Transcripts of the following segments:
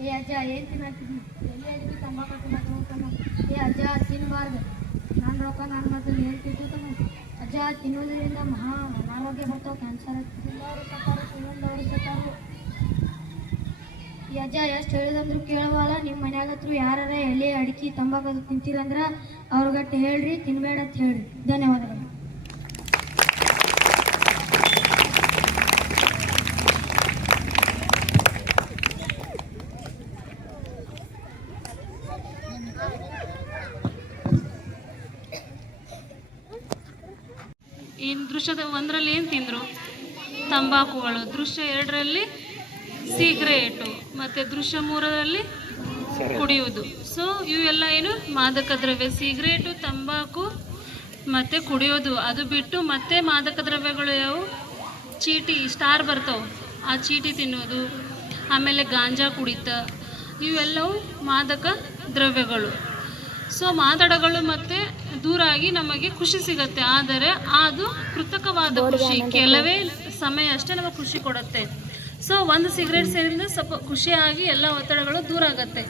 ಏ ಅಜ್ಜ ಏನು ತಿನ್ನತ್ತಿದ್ದಿ ಎಲ್ಲಿ ಅಜ್ಜಿ ತಂಬಾಕು ತಿನ್ನತ್ತಮ್ಮ ಏ ಅಜ್ಜ ತಿನ್ನಬಾರ್ದು ನನ್ನ ರೊಕ್ಕ ನನ್ನ ಮಕ್ಕಳು ಏನು ತಿಂತಮ್ಮ ಅಜ್ಜ ತಿನ್ನೋದ್ರಿಂದ ಮಹಾ ಅನಾರೋಗ್ಯ ಬರ್ತಾವೆ ಕ್ಯಾನ್ಸರ್ ತಿನ್ನೋರು ಸತ್ತಾರು ತಿನ್ನೋದವ್ರು ಸತ್ತಾರು ಈ ಅಜ್ಜ ಎಷ್ಟು ಹೇಳಿದಂದ್ರು ಕೇಳವಲ್ಲ ನಿಮ್ಮ ಮನ್ಯಾಗತ್ರು ಯಾರ ಎಲೆ ಅಡಿಕೆ ತಂಬಾಕು ಅದು ತಿಂತೀರಂದ್ರೆ ಅವ್ರಿಗಟ್ಟು ಹೇಳ್ರಿ ತಿನ್ಬೇಡ ಅಂತ ಹೇಳ್ರಿ ಧನ್ಯವಾದಗಳು ಇನ್ನು ದೃಶ್ಯದ ಒಂದರಲ್ಲಿ ಏನು ತಿಂದರು ತಂಬಾಕುಗಳು, ದೃಶ್ಯ ಎರಡರಲ್ಲಿ ಸಿಗರೇಟು, ಮತ್ತು ದೃಶ್ಯ ಮೂರರಲ್ಲಿ ಕುಡಿಯುವುದು. ಸೊ ಇವೆಲ್ಲ ಏನು ಮಾದಕ ದ್ರವ್ಯ, ಸಿಗರೇಟು, ತಂಬಾಕು ಮತ್ತು ಕುಡಿಯೋದು. ಅದು ಬಿಟ್ಟು ಮತ್ತೆ ಮಾದಕ ದ್ರವ್ಯಗಳು ಯಾವುವು, ಚೀಟಿ ಸ್ಟಾರ್ ಬರ್ತಾವೆ, ಆ ಚೀಟಿ ತಿನ್ನೋದು, ಆಮೇಲೆ ಗಾಂಜಾ ಕುಡಿತ, ಇವೆಲ್ಲವೂ ಮಾದಕ ದ್ರವ್ಯಗಳು. ಸೊ ಮಾದಡಗಳು ಮತ್ತು ದೂರಾಗಿ ನಮಗೆ ಖುಷಿ ಸಿಗುತ್ತೆ, ಆದರೆ ಅದು ಕೃತಕವಾದ ಖುಷಿ, ಕೆಲವೇ ಸಮಯ ಅಷ್ಟೇ ನಮಗೆ ಖುಷಿ ಕೊಡುತ್ತೆ. ಸೊ ಒಂದು ಸಿಗರೇಟ್ ಸೇರಿದ್ರೆ ಸ್ವಲ್ಪ ಖುಷಿಯಾಗಿ ಎಲ್ಲ ಒತ್ತಡಗಳು ದೂರ ಆಗುತ್ತೆ.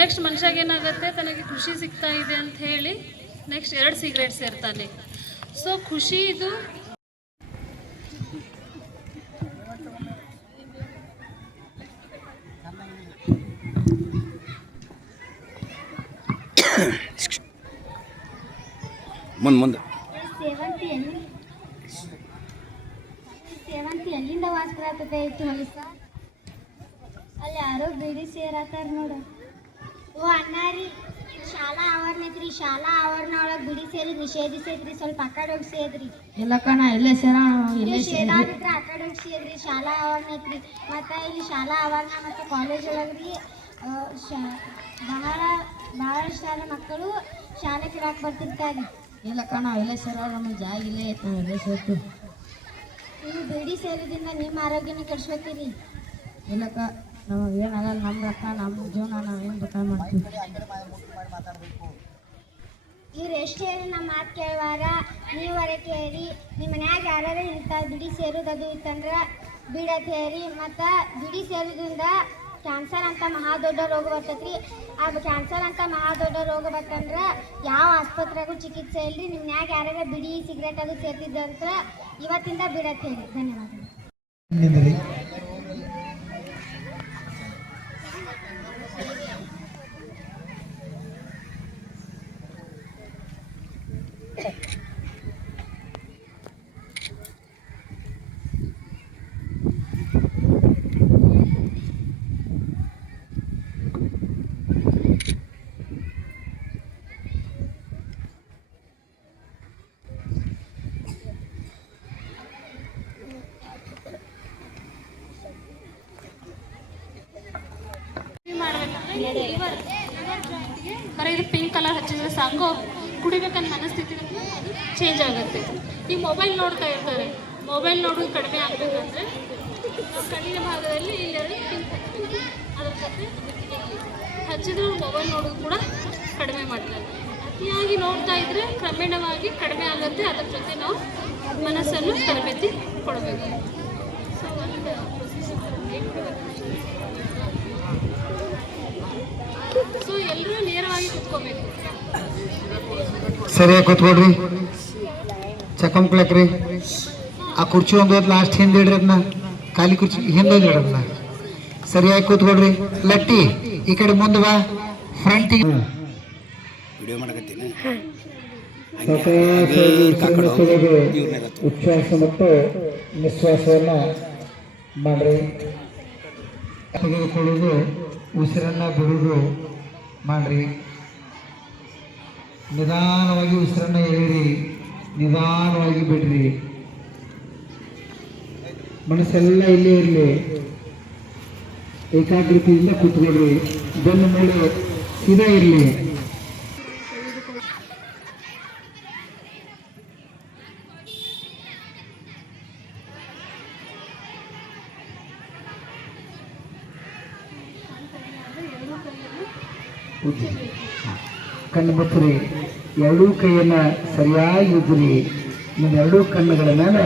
ನೆಕ್ಸ್ಟ್ ಮನುಷ್ಯಾಗ ಏನಾಗುತ್ತೆ, ತನಗೆ ಖುಷಿ ಸಿಗ್ತಾ ಇದೆ ಅಂತ ಹೇಳಿ ನೆಕ್ಸ್ಟ್ 2 ಸಿಗರೇಟ್ ಸೇರ್ತಾನೆ. ಸೊ ಖುಷಿ ಇದು ಮುಂದೆ ಸೇವಂತಿ ಎಲ್ಲಿಂದ ವಾಸನೆ ಆಗ್ತದೆ ಇತ್ತು ಹೊಲಸ, ಅಲ್ಲಿ ಯಾರೋ ಬಿಡಿ ಸೇರತ್ತಾರ ನೋಡು. ಓ ಅಣ್ಣಾರಿ, ಶಾಲಾ ಆವರಣ ಐತ್ರಿ, ಶಾಲಾ ಆವರಣ ಒಳಗೆ ಬಿಡಿ ಸೇರಿ ನಿಷೇಧಿಸೈತ್ರಿ, ಸ್ವಲ್ಪ ಆ ಕಡೆ ಹೋಗಿ ಸೇದ್ರಿ. ಇಲ್ಲ ಕಣ, ಎಲ್ಲೇ ಸೇರಾಗಿದ್ರೆ ಆ ಕಡೆ ಹೋಗಿ ಸೇದ್ರಿ, ಶಾಲಾ ಆವರಣ ಐತ್ರಿ. ಮತ್ತು ಇಲ್ಲಿ ಶಾಲಾ ಆವರಣ ಮತ್ತು ಕಾಲೇಜ್ ಒಳಗೆ ರೀ ಬಹಳ ಶಾಲಾ ಮಕ್ಕಳು ಶಾಲೆ ಕಿರಾಕ್ ಬರ್ತಿರ್ತಾರೆ. ಇಲ್ಲಕ್ಕ ನಾವು ಇಲ್ಲೇ ಸೇರೋ ನಮಗೆ ಜಾಗ ಇಲ್ಲೇ ಐತೆ, ನಾವು ಇಲ್ಲೇ ಸೇರ್ತು. ನೀವು ಬಿಡಿ ಸೇರೋದ್ರಿಂದ ನಿಮ್ಮ ಆರೋಗ್ಯನ ಕೆಡಿಸ್ಕೊತೀರಿ. ಇಲ್ಲಕ್ಕ ನಮಗೆ ಏನಾಗಲ್ಲ, ನಮ್ಮ ರೊಕ್ಕ ನಮ್ಮ ಜೀವನ ನಾವೇನು ಬೇಕಾದ್ರೆ ಮಾಡ್ತೀವಿ. ಇವ್ರು ಎಷ್ಟು ಹೇಳಿ ನಮ್ಮ ಮಾತು ಕೇಳುವಾರ ನೀವರೆ ಕೇಳಿ. ನಿಮ್ಮ ಮನ್ಯಾಗ ಯಾರು ಇರ್ತಾರೆ ಬಿಡಿ ಸೇರೋದು ಅದು ಇತ್ತಂದ್ರೆ ಬಿಡತ್ ಹೇಳಿ. ಮತ್ತು ಬಿಡಿ ಸೇರೋದ್ರಿಂದ ಕ್ಯಾನ್ಸರ್ ಅಂತ ಮಹಾ ದೊಡ್ಡ ರೋಗ ಬರ್ತೈತ್ರಿ. ಆ ಕ್ಯಾನ್ಸರ್ ಅಂತ ಮಹಾ ದೊಡ್ಡ ರೋಗ ಬರ್ತಂದ್ರೆ ಯಾವ ಆಸ್ಪತ್ರೆಗೂ ಚಿಕಿತ್ಸೆ ಇಲ್ರಿ. ನಿಮ್ಮ ಮನ್ಯಾಗ ಯಾರ್ಯಾರ ಬಿಡಿ ಸಿಗರೇಟ್ ಅದು ಸೇರ್ತಿದ್ದಂತ ಇವತ್ತಿಂದ ಬಿಡತ್ ಹೇಳಿ. ಧನ್ಯವಾದಗಳು. ಬರೀ ಇದು ಪಿಂಕ್ ಕಲರ್ ಹಚ್ಚಿದ್ರೆ ಸಾಕು, ಕುಡಿಬೇಕಂತ ಮನಸ್ಥಿತಿ ಚೇಂಜ್ ಆಗುತ್ತೆ. ಈ ಮೊಬೈಲ್ ನೋಡ್ತಾ ಇರ್ತಾರೆ, ಮೊಬೈಲ್ ನೋಡೋದು ಕಡಿಮೆ ಆಗಬೇಕಂದ್ರೆ ಕಣ್ಣಿನ ಭಾಗದಲ್ಲಿ ಇಲ್ಲೆರಡು ಪಿಂಕ್ ಹಚ್ಚಬೇಕು. ಅದ್ರ ಜೊತೆ ಹಚ್ಚಿದ್ರೆ ಮೊಬೈಲ್ ನೋಡೋದು ಕೂಡ ಕಡಿಮೆ ಮಾಡ್ತಾರೆ. ಅತಿಯಾಗಿ ನೋಡ್ತಾ ಇದ್ರೆ ಕ್ರಮೇಣವಾಗಿ ಕಡಿಮೆ ಆಗುತ್ತೆ. ಅದ್ರ ಜೊತೆ ನಾವು ಮನಸ್ಸನ್ನು ತರಬೇತಿ ಕೊಡಬೇಕು. ಸೊ ಒಂದು ಸೊ ಎಲ್ಲರೂ ನೇರವಾಗಿ ಕುತ್ಕೋಬೇಕು. ಸರಿಯಾಗಿ ಕೂತ್ಕೊಡ್ರಿ, ಚಕ್ಕಂಕ್ಳಕ್ರಿ. ಆ ಕುರ್ಚಿ ಒಂದು ಲಾಸ್ಟ್ ಹಿಂದೆ ಇಡ್ರಿ, ಅದನ್ನ ಖಾಲಿ ಕುರ್ಚಿ ಹಿಂದೆ ಇಡ್ರಿ ಅದನ್ನ. ಸರಿಯಾಗಿ ಕೂತ್ಕೊಡ್ರಿ. ಲಟ್ಟಿ ಈ ಕಡೆ ಮುಂದೆ ಬಾ, ಫ್ರಂಟಿಗೆ. ಉಚ್ಛ್ವಾಸ ಮತ್ತು ನಿಶ್ವಾಸವನ್ನ ಮಾಡ್ರಿ. ತೆಗೆದುಕೊಳ್ಳೋದು, ಉಸಿರನ್ನ ಬಿಡೋದು ಮಾಡ್ರಿ. ನಿಧಾನವಾಗಿ ಉಸಿರನ್ನ ಎಳೀರಿ, ನಿಧಾನವಾಗಿ ಬಿಡ್ರಿ. ಮನಸ್ಸೆಲ್ಲ ಇಲ್ಲೇ ಇರಲಿ. ಏಕಾಗ್ರತೆಯಿಂದ ಕೂತ್ಕೊಳ್ರಿ. ಬೆನ್ನ ಮೇಲೆ ಸೀದಾ ಇರಲಿ. ಕಣ್ಣು ಮುಚ್ಚ್ರಿ, ಎರಡೂ ಕೈಯನ್ನ ಸರಿಯಾಗಿ ಉಜ್ರಿ. ನಿಮ್ಮ ಎರಡೂ ಕಣ್ಣುಗಳ ಮೇಲೆ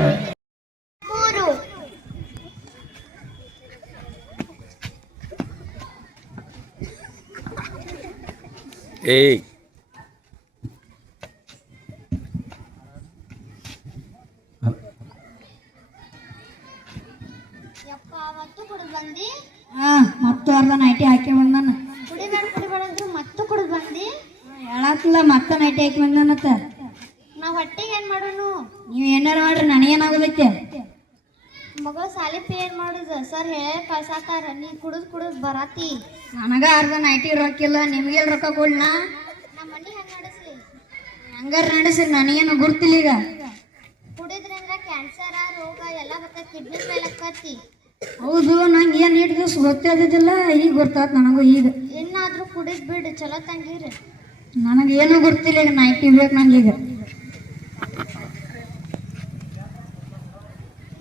ಮತ್ತು ಅರ್ಧ ನೈಟಿ ಹಾಕಿ ಬಂದಾನ. ಕುಡಿಬೇಡ್ರು ಮತ್ತು ಕುಡಿದು ಬಂದು ಹೇಳತ್ತಿಲ್ಲ, ಮತ್ತೆ ನೈಟಿ ಹಾಕಿ ಬಂದಾನತ್ತ. ನಾವು ಹೊಟ್ಟೆಗೆ ಏನು ಮಾಡೋನು? ನೀವು ಏನಾರು ಮಾಡ್ರಿ, ನನಗೇನಾಗೋದೈತೆ? ಮಗಳು ಸಾಲಿಪಿ ಏನು ಮಾಡುದು? ಸರ್ ಹೇಳಿ ಕಳ್ಸಾತಾರ, ನೀ ಕುಡಿದು ಬರಾತಿ. ನನಗ ಅರ್ಧ ನೈಟಿ ರೊಕ್ಕಿಲ್ಲ, ನಿಮ್ಗೆ ರೊಕ್ಕ ಕೊಡ್ನಾ? ನಮ್ಮ ಮನೆ ಹೆಂಗೆ ನಡೆಸಿ? ಹಂಗಾರ ನಡೆಸ್ರಿ, ನನಗೇನು ಗುರ್ತಿಲ್ಲ. ಈಗ ಕುಡಿದ್ರಿಂದ ಕ್ಯಾನ್ಸರ್ ರೋಗ ಎಲ್ಲ ಬರ್ತೈತಿ, ಕಿಡ್ನಿ ಫೇಲ್ ಆಕತಿ. ಹೌದು, ನಂಗೆ ಏನು ಇಟ್ಟು ದಿವಸ ಗೊತ್ತಿದ್ದಿಲ್ಲ, ಈಗ ಗೊತ್ತಾತ್ ನನಗೂ. ಈಗ ಇನ್ನಾದ್ರೂ ಕುಡಿದ್ ಬಿಡು, ಚಲೋ ತಂಗಿರಿ. ನನಗೇನು ಗೊತ್ತಿಲ್ಲ, ಈಗ ನೈಟಿ ಬೇಕು ನಂಗೀಗ.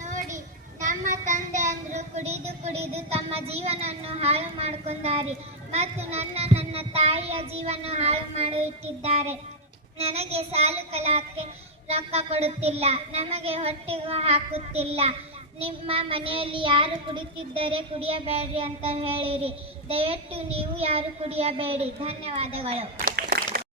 ನೋಡಿ, ನಮ್ಮ ತಂದೆ ಅಂದ್ರು ಕುಡಿದು ತಮ್ಮ ಜೀವನವನ್ನು ಹಾಳು ಮಾಡಿಕೊಂಡಾರೆ ಮತ್ತು ನನ್ನ ತಾಯಿಯ ಜೀವನ ಹಾಳು ಮಾಡಿ ಇಟ್ಟಿದ್ದಾರೆ. ನನಗೆ ಸಾಲು ಕಲಾಕ್ಕೆ ರೊಕ್ಕ ಕೊಡುತ್ತಿಲ್ಲ, ನಮಗೆ ಹೊಟ್ಟೆಗೂ ಹಾಕುತ್ತಿಲ್ಲ. ನಿಮ್ಮ ಮನೆಯಲ್ಲಿ ಯಾರು ಕುಡಿತಿದ್ದರೆ ಕುಡಿಯಬೇಡ್ರಿ ಅಂತ ಹೇಳಿರಿ. ದಯವಿಟ್ಟು ನೀವು ಯಾರು ಕುಡಿಯಬೇಡಿ. ಧನ್ಯವಾದಗಳು.